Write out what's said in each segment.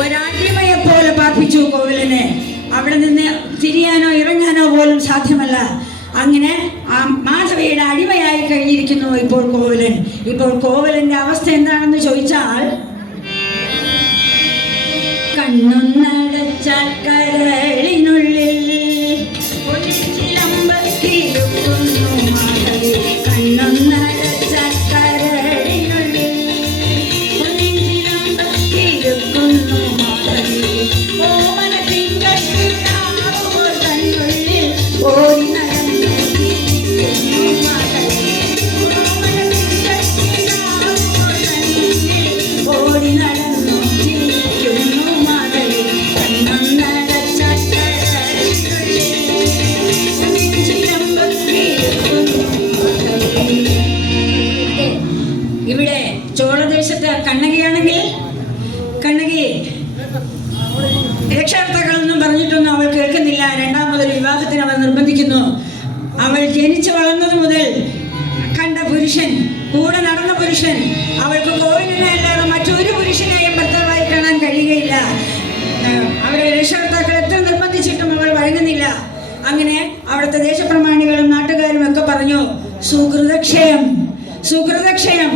ഒരടിമയെ പോലെ പാർപ്പിച്ചു കോവിലിനെ. അവിടെ നിന്ന് തിരിയാനോ ഇറങ്ങാനോ പോലും സാധ്യമല്ല. അങ്ങനെ ആ മാധവിയുടെ അടിമയായി കഴിഞ്ഞിരിക്കുന്നു ഇപ്പോൾ കോവലൻ. ഇപ്പോൾ കോവലന്റെ അവസ്ഥ എന്താണെന്ന് ചോദിച്ചാൽ, കണ്ണൊന്നടച്ച കരളിനുള്ളിൽ കണ്ണൊന്നടച്ച കരളിനുള്ളിൽ ഓടി നടന്നു ജീവിക്കുന്നു മകളെ. കണ്ണൊന്നടച്ച ഇവിടെ ചോളദേശത്ത് കണ്ണകിയാണെങ്കിൽ കണ്ണകി രക്ഷാകർത്താക്കളൊന്നും പറഞ്ഞിട്ടൊന്നും അവൾ കേൾക്കുന്നില്ല. രണ്ടാമതൊരു വിവാഹത്തിന് അവൾ നിർബന്ധിക്കുന്നു. അവൾ ജനിച്ചു വളർന്നത് മുതൽ കണ്ട പുരുഷൻ, കൂടെ നടന്ന പുരുഷൻ, അവൾക്ക് കോവിലിനെ അല്ലാതെ മറ്റൊരു പുരുഷനെയും ഭർത്താവായി കാണാൻ കഴിയുകയില്ല. അവരെ രക്ഷാകർത്താക്കൾ എത്ര നിർബന്ധിച്ചിട്ടും അവൾ വഴങ്ങുന്നില്ല. അങ്ങനെ അവിടുത്തെ ദേശപ്രമാണികളും നാട്ടുകാരും ഒക്കെ പറഞ്ഞു, സുഹൃതക്ഷയം, സുഹൃതക്ഷയം,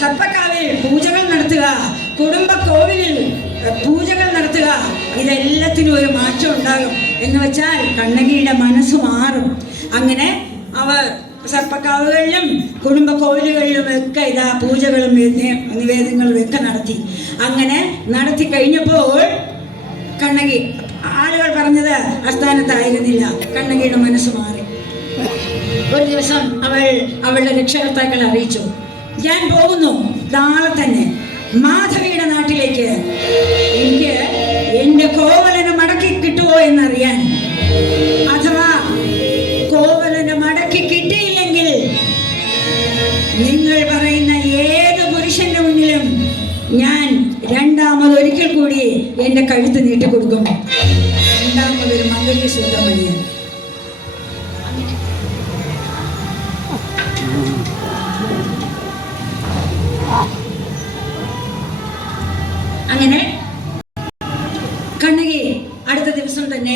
സർപ്പക്കാവിൽ പൂജകൾ നടത്തുക, കുടുംബ കോവിലിൽ പൂജകൾ നടത്തുക, ഇതെല്ലാത്തിനും ഒരു മാറ്റം ഉണ്ടാകും എന്ന് വെച്ചാൽ കണ്ണകിയുടെ മനസ്സ് മാറും. അങ്ങനെ അവർ സർപ്പക്കാവുകളിലും കുടുംബ കോവിലുകളിലും ഒക്കെ ഇതാ പൂജകളും നിവേദ്യങ്ങളും ഒക്കെ നടത്തി. അങ്ങനെ നടത്തി കഴിഞ്ഞപ്പോൾ കണ്ണകി, ആളുകൾ പറഞ്ഞത് അസ്ഥാനത്തായിരുന്നില്ല, കണ്ണകിയുടെ മനസ്സ് മാറി. ഒരു ദിവസം അവൾ അവളുടെ രക്ഷകർത്താക്കളെ അറിയിച്ചു, ഞാൻ പോകുന്നു നാളെ തന്നെ മാധവിയുടെ നാട്ടിലേക്ക്. എനിക്ക് എന്റെ കോവലനെ മടക്കി കിട്ടുമോ എന്നറിയാൻ. അഥവാ കോവലനെ മടക്കി കിട്ടിയില്ലെങ്കിൽ നിങ്ങൾ പറയുന്ന ഏത് പുരുഷന്റെ മുന്നിലും ഞാൻ രണ്ടാമതൊരിക്കൽ കൂടി എന്റെ കഴുത്ത് നീട്ടിക്കൊടുക്കും. രണ്ടാമതൊരു മംഗല്യസൂത്രം വഴിയാണ്. അങ്ങനെ കണ്ണകി അടുത്ത ദിവസം തന്നെ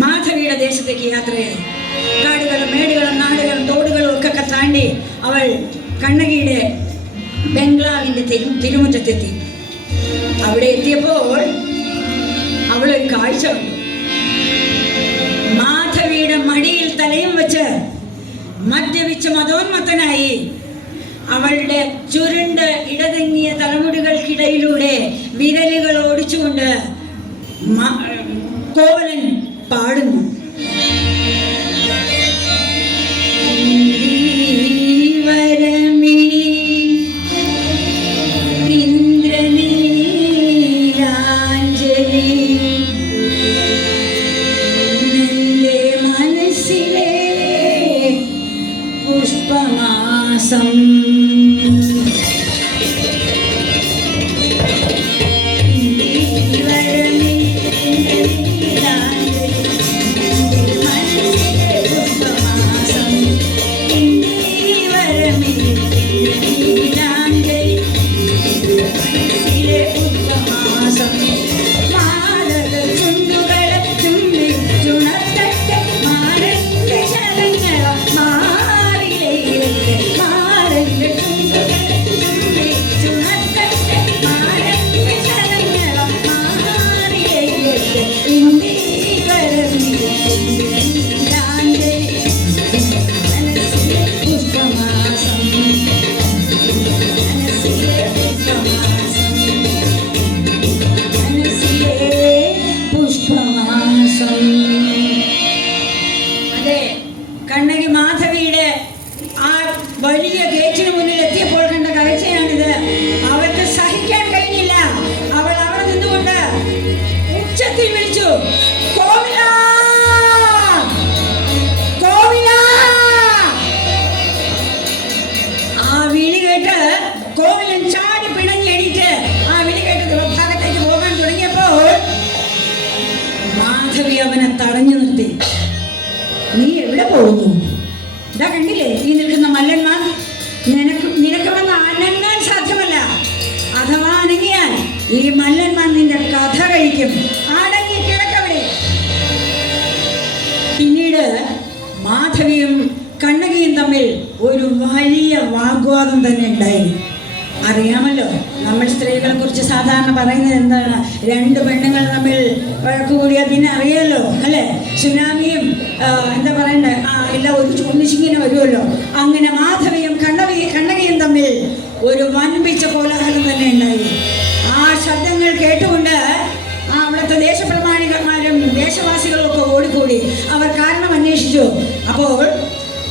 മാധവിയുടെ ദേശത്തേക്ക് യാത്രയായി. കാടുകളും മേടുകളും നാടുകളും തോടുകളും ഒക്കെ താണ്ടി അവൾ കണ്ണകിയുടെ ബംഗ്ലാവിന്റെ തിരുമുറ്റത്തെത്തി. അവിടെ എത്തിയപ്പോൾ അവളൊരു കാഴ്ച കണ്ടു. മാധവിയുടെ മടിയിൽ തലയും വെച്ച് മദ്യപിച്ച് മതോന്മത്തനായി അവളുടെ ചുരുണ്ട് ഇടതെങ്ങിയ തലമുടികൾക്കിടയിലൂടെ വിരലുകൾ ഓടിച്ചുകൊണ്ട് കോവലൻ പാടുന്നു. മനസ്സിലെ പുഷ്പമാസം കണ്ണകി മാധവിയുടെ ആ വലിയ ഗേറ്റിന് മുന്നിൽ എത്തിയപ്പോൾ കണ്ട കാഴ്ചയാണിത്. അവർക്ക് സഹിക്കാൻ കഴിഞ്ഞില്ല. അവൾ അവിടെ നിന്നുകൊണ്ട് ഉച്ചത്തിൽ വിളിച്ചു, കോവില, കോവില. ആ വിളി കേട്ട് കോവിലൻ ചാടി പിണഞ്ഞ് എണീറ്റ് ആ വിളി കേട്ട് ഭാഗത്തേക്ക് പോകാൻ തുടങ്ങിയപ്പോൾ മാധവി അവനെ തടഞ്ഞു നിർത്തി. നീ എവിടെ പോകുന്നു? ഇതാ കണ്ടില്ലേ ഈ നിൽക്കുന്ന മല്ലന്മാർ. നിനക്ക് വന്ന് അനങ്ങാൻ സാധ്യമല്ല. അഥവാ അനങ്ങിയാൽ ഈ മല്ലന്മാർ നിന്റെ കഥ കഴിക്കും. അടങ്ങി കിടക്കവിടെ. പിന്നീട് മാധവിയും കണ്ണകിയും തമ്മിൽ ഒരു വലിയ വാഗ്വാദം തന്നെ ഉണ്ടായി. അറിയാമല്ലോ, നമ്മൾ സ്ത്രീകളെ കുറിച്ച് സാധാരണ പറയുന്നത് എന്താണ്? രണ്ട് പെണ്ണുങ്ങൾ തമ്മിൽ വഴക്ക് കൂടിയാൽ പിന്നെ അറിയാമല്ലോ അല്ലേ? സുനാമിയും എന്താ പറയണ്ടേ, എല്ലാം ഒന്നിച്ചിങ്ങനെ വരുമല്ലോ. അങ്ങനെ മാധവിയും കണ്ണകിയും തമ്മിൽ ഒരു വൻപിച്ച കോലാഹലം തന്നെ ഉണ്ടായി. ആ ശബ്ദങ്ങൾ കേട്ടുകൊണ്ട് അവിടുത്തെ ദേശപ്രമാണികന്മാരും ദേശവാസികളും ഒക്കെ ഓടിക്കൂടി. അവർ കാരണം അന്വേഷിച്ചു. അപ്പോൾ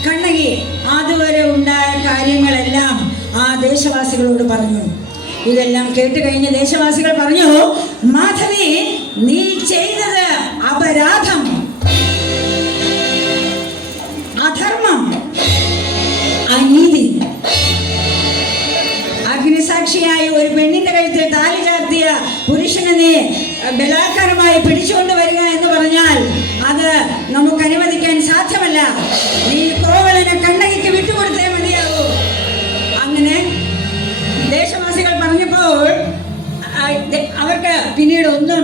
കണ്ണകി അതുവരെ ഉണ്ടായ കാര്യങ്ങളെല്ലാം ആ ദേശവാസികളോട് പറഞ്ഞു. ഇതെല്ലാം കേട്ട് കഴിഞ്ഞ ദേശവാസികൾ പറഞ്ഞു, മാധവി, നീ ചെയ്തത് അപരാധം, അധർമ്മം, അനീതി. അഗ്നിസാക്ഷിയായ ഒരു പെണ്ണിന്റെ കഴുത്തിൽ താലി ചാർത്തിയ പുരുഷനെ നീ ബലാത്കാരമായി പിടിച്ചുകൊണ്ട് വരിക എന്ന് പറഞ്ഞാൽ അത് നമുക്ക് അനുവദിക്കാൻ സാധ്യമല്ല. നീ കോവലനെ കണ്ണകിക്ക് വിട്ടുകൊടുത്തേ മതിയാവൂ. അങ്ങനെ ദേശവാസികൾ പറഞ്ഞപ്പോൾ അവർക്ക് പിന്നീട് ഒന്നും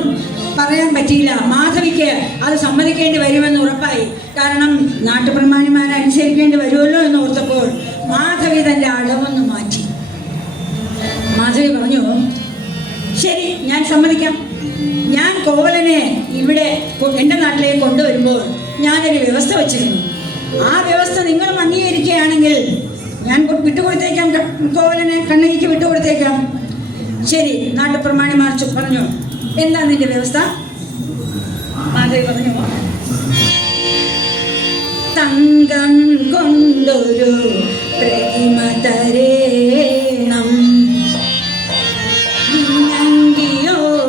പറയാൻ പറ്റിയില്ല. മാധവിക്ക് അത് സമ്മതിക്കേണ്ടി വരുമെന്ന് ഉറപ്പായി. കാരണം നാട്ടുപ്രമാണിമാരെ അനുസരിക്കേണ്ടി വരുമല്ലോ എന്ന് ഓർത്തപ്പോൾ മാധവി തൻ്റെ അളവൊന്ന് മാറ്റി. മാധവി പറഞ്ഞു, ശരി, ഞാൻ സമ്മതിക്കാം. ഞാൻ കോവലനെ ഇവിടെ എൻ്റെ നാട്ടിലേക്ക് കൊണ്ടുവരുമ്പോൾ ഞാനൊരു വ്യവസ്ഥ വച്ചിരുന്നു. ആ വ്യവസ്ഥ നിങ്ങളും അംഗീകരിക്കുകയാണെങ്കിൽ ഞാൻ വിട്ടുകൊടുത്തേക്കാം, കോവലനെ കണ്ണകിക്ക് വിട്ടുകൊടുത്തേക്കാം. ശരി, നാട്ടുപ്രമാണിമാർ പറഞ്ഞു, എന്താ നിന്റെ വ്യവസ്ഥ? മാധവി പറഞ്ഞു, തങ്കം കൊണ്ടൊരു പ്രതിമ തരേണം,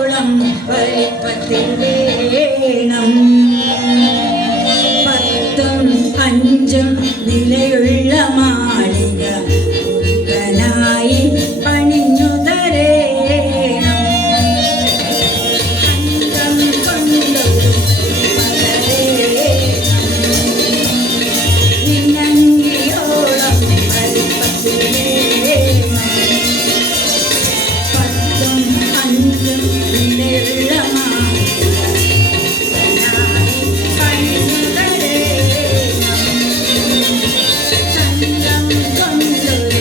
ോളം വലിപ്പത്തിൽ വേണം, 10ഉം 5ഉം നിലയുള്ള മാളിക പുത്രനായി പണിഞ്ഞു തരേണം. തങ്കം കൊണ്ടൊരു നിന്നങ്കിയോളം വലിപ്പത്തിൽ വേണം, 10ഉം 5ഉം നിലയുള്ള മാളിക പണിഞ്ഞു തരേണം. തങ്കം കൊണ്ടൊരു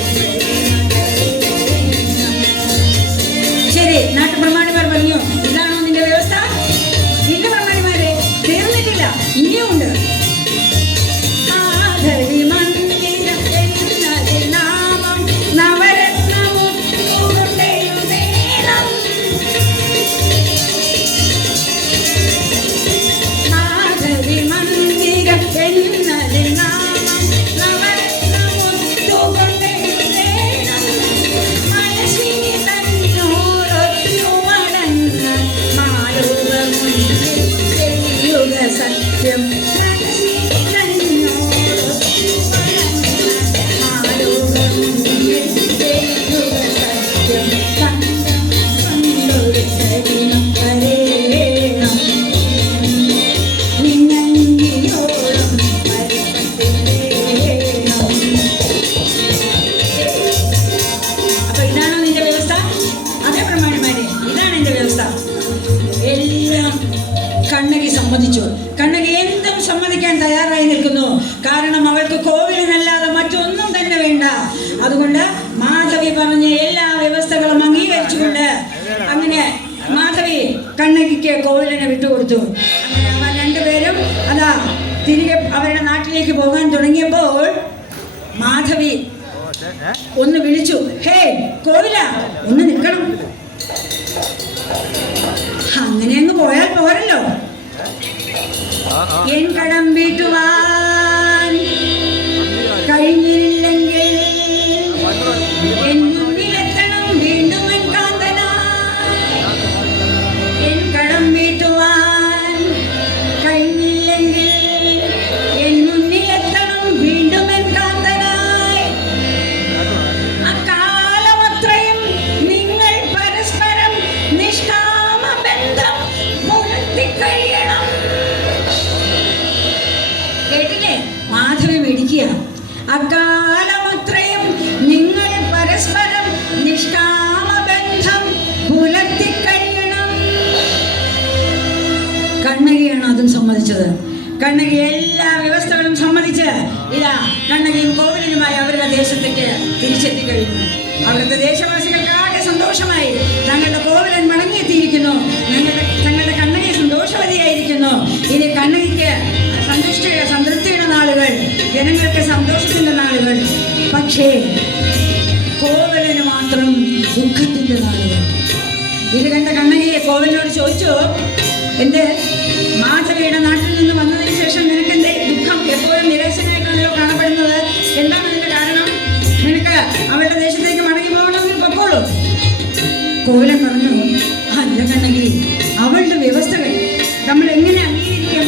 ശരി, നാട്ടുപ്രമാണിമാർ പറഞ്ഞു, ഇതാണോ നിന്റെ വ്യവസ്ഥ? ഇല്ല പ്രമാണിമാരെ, തീർന്നിട്ടില്ല, ഇനിയുമുണ്ട്. മാധവി മന്ദിരം എന്നത് നാമം നവരത്നമുത്തുകൊണ്ടെഴുതേണം. മാധവി മന്ദിരം എന്നത് നാമം നവരത്നമുത്തുകൊണ്ടെഴുതേണം. മനസ്സിനി തന്നോടൊത്തു മടങ്ങ മാളുകമുന്നിൽ ചെയ്യുക സത്യം. മനസ്സിനി തന്നോടൊത്തു മടങ്ങ മാളുകമുന്നിൽ ചെയ്യുക സത്യം. തങ്കം കൊണ്ടൊരു പ്രതിമ തരേണം, നിന്നങ്കിയോളം വലിപ്പത്തിൽ വേണം. അപ്പൊ ഇതാണോ നിന്റെ വ്യവസ്ഥ? അതേ പ്രമാണിമാരെ, ഇതാണ് എന്റെ വ്യവസ്ഥ. എല്ലാം കണ്ണകി സമ്മതിച്ചു. കണ്ണകി എന്തും സമ്മതിക്കാൻ തയ്യാറായി നിൽക്കുന്നു. കാരണം അവൾക്ക് കോവിലിനല്ലാതെ മറ്റൊന്നും തന്നെ വേണ്ട. അതുകൊണ്ട് മാധവി പറഞ്ഞ എല്ലാ വ്യവസ്ഥകളും അംഗീകരിച്ചുകൊണ്ട് അങ്ങനെ മാധവി കണ്ണകിക്ക് കോവിലിനെ വിട്ടുകൊടുത്തു. അങ്ങനെ അവർ രണ്ടുപേരും അതാ തിരികെ അവരുടെ നാട്ടിലേക്ക് പോകാൻ തുടങ്ങിയപ്പോൾ മാധവി ഒന്ന് വിളിച്ചു, ഹേ കോവില, ഒന്ന് നിൽക്കണം. അങ്ങനെ അങ്ങ് പോയാൽ പോരല്ലോ. എൻ കടം വീട്ടുവാൻ കഴിഞ്ഞില്ലെങ്കിൽ എൻ മുന്നിലെത്തണം വീണ്ടും എൻ കാന്തനായി. എൻ കടം വീട്ടുവാൻ കഴിഞ്ഞില്ലെങ്കിൽ എൻ മുന്നിലെത്തണം വീണ്ടും എൻ കാന്തനായി. അക്കാലമത്രയും നിങ്ങൾ പരസ്പരം നിഷ്കാമ ബന്ധം പുലർത്തിക്കഴിയണം. കേട്ടില്ലേ? മാധവി മേടിക്കുക. അക്കാലമത്രയും നിങ്ങൾ പരസ്പരം നിഷ്കാമ ബന്ധം പുലർത്തിക്ക സമ്മതിച്ചത്. കണ്ണകി എല്ലാ വ്യവസ്ഥകളും സമ്മതിച്ച് ഇതാ കണ്ണകിയും കോവിലനുമായി അവരുടെ ദേശത്തേക്ക് തിരിച്ചെത്തിക്കഴിഞ്ഞു. അവിടുത്തെ ദേശവാസികൾക്ക് ആകെ സന്തോഷമായി. തങ്ങളുടെ കോവിലൻ മടങ്ങിയെത്തിയിരിക്കുന്നു, തങ്ങളുടെ കണ്ണകി സന്തോഷവതിയായിരിക്കുന്നു. ഇനി കണ്ണകിക്ക് സംതൃപ്തിയുടെ നാളുകൾ, ജനങ്ങൾക്ക് സന്തോഷത്തിന്റെ നാളുകൾ. പക്ഷേ കോവലന് മാത്രം ദുഃഖത്തിന്റെ നാളുകൾ. ഇത് കണ്ട കണ്ണകിയെ കോവലിനോട് ചോദിച്ചു, എന്ത് മാധവിയുടെ നാട്ടിൽ നിന്ന് വന്നതിന് ശേഷം നിനക്ക് എന്തേ ദുഃഖം? എപ്പോഴും നിരാശനായിട്ടാണല്ലോ കാണപ്പെടുന്നത്. എന്താണ് അതിന്റെ കാരണം? നിനക്ക് അവളുടെ ദേശത്തേക്ക് മടങ്ങി പോകണമെങ്കിൽ പൊക്കോളൂ. കോവലൻ പറഞ്ഞു, അല്ല കണ്ണകി, അവളുടെ വ്യവസ്ഥകൾ നമ്മൾ എങ്ങനെ അംഗീകരിക്കും?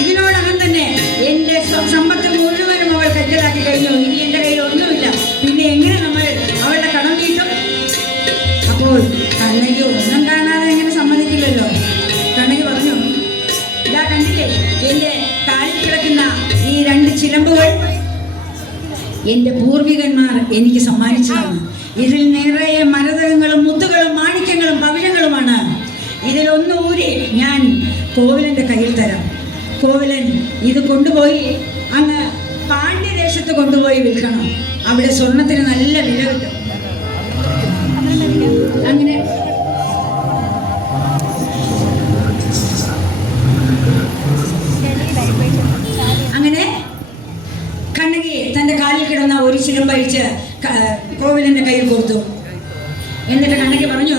ഇതിനോടകം തന്നെ എന്റെ സമ്പത്ത് മുഴുവനും അവൾ കൈക്കലാക്കി കഴിഞ്ഞു. ഇനി എന്റെ കയ്യിൽ ഒന്നുമില്ല. പിന്നെ എങ്ങനെ നമ്മൾ അവളുടെ കടം വീട്ടും? അപ്പോൾ കണ്ണകി ഒന്നും കാണാതെ എങ്ങനെ സമ്മതിക്കില്ലല്ലോ. കണ്ണകി പറഞ്ഞു, ഇതാ കണ്ടില്ലേ എന്റെ കാലിൽ കിടക്കുന്ന ഈ 2 ചിലമ്പുകൾ എന്റെ പൂർവികന്മാർ എനിക്ക് സമ്മാനിച്ചതാണ്. ഇതിൽ നിറയെ മരതകങ്ങളും മുത്തുകളും മാണിക്യങ്ങളും പവിഴങ്ങളുമാണ്. ഇതിലൊന്ന് ഊരി ഞാൻ കോവിലന്റെ കയ്യിൽ തരാം. കോവിലൻ ഇത് കൊണ്ടുപോയി അങ്ങ് പാണ്ഡ്യദേശത്ത് കൊണ്ടുപോയി വിൽക്കണം. അവിടെ സ്വർണത്തിന് നല്ല വില കിട്ടും. അങ്ങനെ കണ്ണകി തന്റെ കാലിൽ കിടന്ന ഒരു ചിലമ്പഴിച്ച് കോവിലന്റെ കയ്യിൽ കൊടുത്തു. എന്നിട്ട് കണ്ണകി പറഞ്ഞു,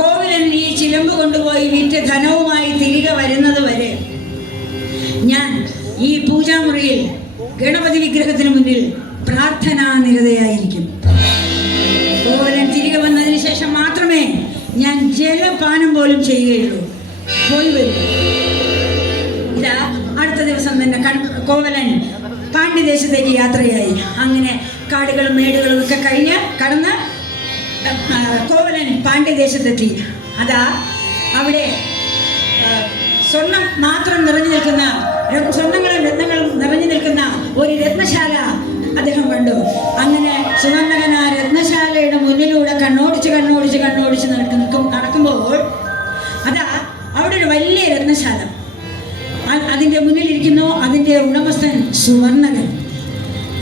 കോവിലൻ ഈ ചിലമ്പ് കൊണ്ടുപോയി വിറ്റ് ധനവുമായി തിരികെ വരുന്നത് വരെ ഞാൻ ഈ പൂജാമുറിയിൽ ഗണപതി വിഗ്രഹത്തിന് മുന്നിൽ പ്രാർത്ഥനാ നിരതയായിരിക്കും. കോവലൻ തിരികെ വന്നതിന് ശേഷം മാത്രമേ ഞാൻ ജലപാനം പോലും ചെയ്യുകയുള്ളൂ. പോയി വരും. ഇതാ അടുത്ത ദിവസം തന്നെ കോവലൻ പാണ്ഡ്യദേശത്തേക്ക് യാത്രയായി. അങ്ങനെ കാടുകളും മേടുകളും ഒക്കെ കടന്ന് കോവലൻ പാണ്ഡ്യദേശത്തെത്തി. അതാ അവിടെ സ്വർണം മാത്രം നിറഞ്ഞു നിൽക്കുന്ന, സ്വർണ്ണങ്ങളും രത്നങ്ങളും നിറഞ്ഞു നിൽക്കുന്ന ഒരു രത്നശാല അദ്ദേഹം കണ്ടു. അങ്ങനെ സുവർണകൻ ആ രത്നശാലയുടെ മുന്നിലൂടെ കണ്ണോടിച്ച് നടക്കുമ്പോൾ അതാ അവിടെ ഒരു വലിയ രത്നശാല. അതിൻ്റെ മുന്നിലിരിക്കുന്നു അതിൻ്റെ ഉടമസ്ഥൻ സുവർണകൻ.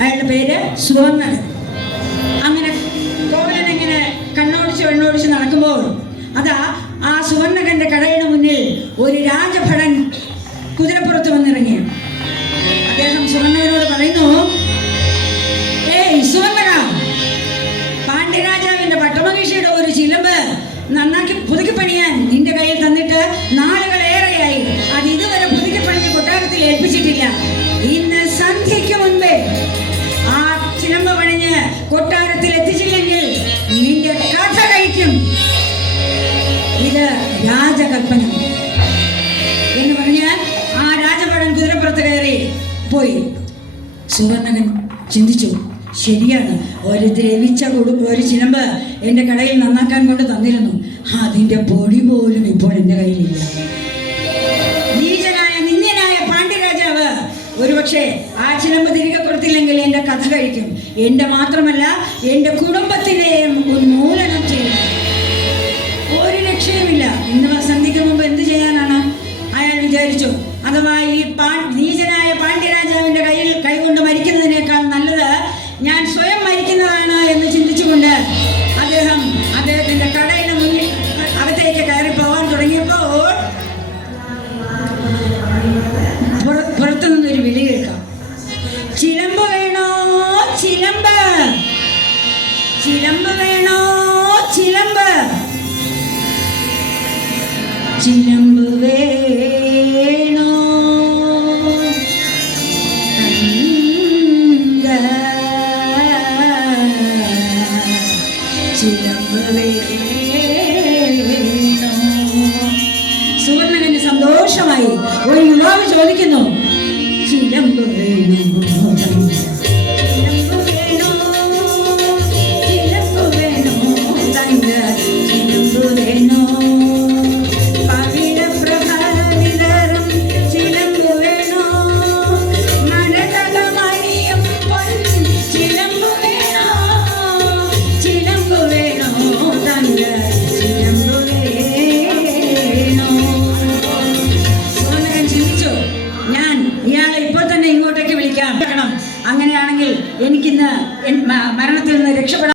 അയാളുടെ പേര് സുവർണകൻ. അങ്ങനെ കോവലൻ ഇങ്ങനെ കണ്ണോടിച്ച് നടക്കുമ്പോൾ അതാ ആ സുവർണകന്റെ കടയുടെ മുന്നിൽ ഒരു രാജഭടൻ കുതിരപ്പുറത്ത് വന്നിറങ്ങി. അദ്ദേഹം സുവർണകനോട് പറയുന്നു, ഏയ് സുവർണക, പാണ്ഡ്യരാജാവിന്റെ പട്ടമഹിഷിയുടെ ഒരു ചിലമ്പ് നന്നാക്കി പുതുക്കി പണിയാൻ നിന്റെ കയ്യിൽ തന്നിട്ട് നാളുകളേറെയായി. അത് ഇതുവരെ പുതുക്കി പണിഞ്ഞ് കൊട്ടാരത്തിൽ ഏൽപ്പിച്ചിട്ടില്ല. ഇന്ന് സന്ധ്യയ്ക്ക് മുൻപേ ആ ചിലമ്പ് പണിഞ്ഞ് കൊട്ടാരത്തിൽ എത്തിച്ചില്ലെങ്കിൽ നിന്റെ കഥ കഴിക്കും. ഇത് രാജകൽപ്പന എന്ന് പറഞ്ഞാൽ ആ രാജഭടൻ കുതിരപ്പുറത്ത് കയറി പോയി. സുവർണകൻ ചിന്തിച്ചു, ശരിയാണ്, ഒരു ദ്രവിച്ച ഒരു ചിലമ്പ് എൻ്റെ കടയിൽ നന്നാക്കാൻ കൊണ്ട് തന്നിരുന്നു. അതിൻ്റെ പൊടി പോലും ഇപ്പോൾ എൻ്റെ കയ്യിലില്ല. നീചനായ നിന്ദ്യനായ പാണ്ഡ്യരാജാവ് ഒരുപക്ഷെ ആ ചിലമ്പ് തിരികെ കൊടുത്തില്ലെങ്കിൽ എൻ്റെ കഥ കഴിക്കും. എൻ്റെ മാത്രമല്ല എൻ്റെ കുടുംബത്തിനെയും ഉന്മൂലനം ചെയ്യും. ഒരു രക്ഷയുമില്ല. ഇന്ന് സന്ധ്യയ്ക്ക് മുമ്പ് എന്ത് ചെയ്യാനാണ് അയാൾ വിചാരിച്ചു. അഥവാ ഈ നീചനായ പാണ്ഡ്യരാജാവിൻ്റെ കൈകൊണ്ട് മരിക്കുന്നതിനേക്കാൾ നല്ലത് ഞാൻ സ്വയം മരിക്കുന്നതാണ് എന്ന് ചിന്തിച്ചുകൊണ്ട് അദ്ദേഹത്തിന്റെ കടയുടെ മുന്നിൽ അകത്തേക്ക് കയറി പോകാൻ തുടങ്ങിയപ്പോൾ പുറത്തു നിന്നൊരു വിളി കേൾക്കാം. ചിലമ്പ് വേണോ ചിലമ്പ്, ചിലമ്പ് വേണോ ചിലമ്പ്, ചിലമ്പ് വേണോ ചിലമ്പ് വേണോ. സുവർണകന് സന്തോഷമായി. ഒരു യുവാവ് ചോദിക്കുന്നു, ചിലമ്പ് വേണോ, ചിലമ്പ് വേണോ, ചിലമ്പ് വേണോ, ചിലമ്പ് വേണോ, പവിഴപ്രഭാവിതരം ചിലമ്പ് വേണോ, മരതകമണിയും ചിലമ്പ് വേണോ, ചിലമ്പ് വേണോ, ചിലമ്പ് വേണോ. അങ്ങനെയാണെങ്കിൽ എനിക്കിന്ന് മരണത്തിൽ നിന്ന് രക്ഷപ്പെടാൻ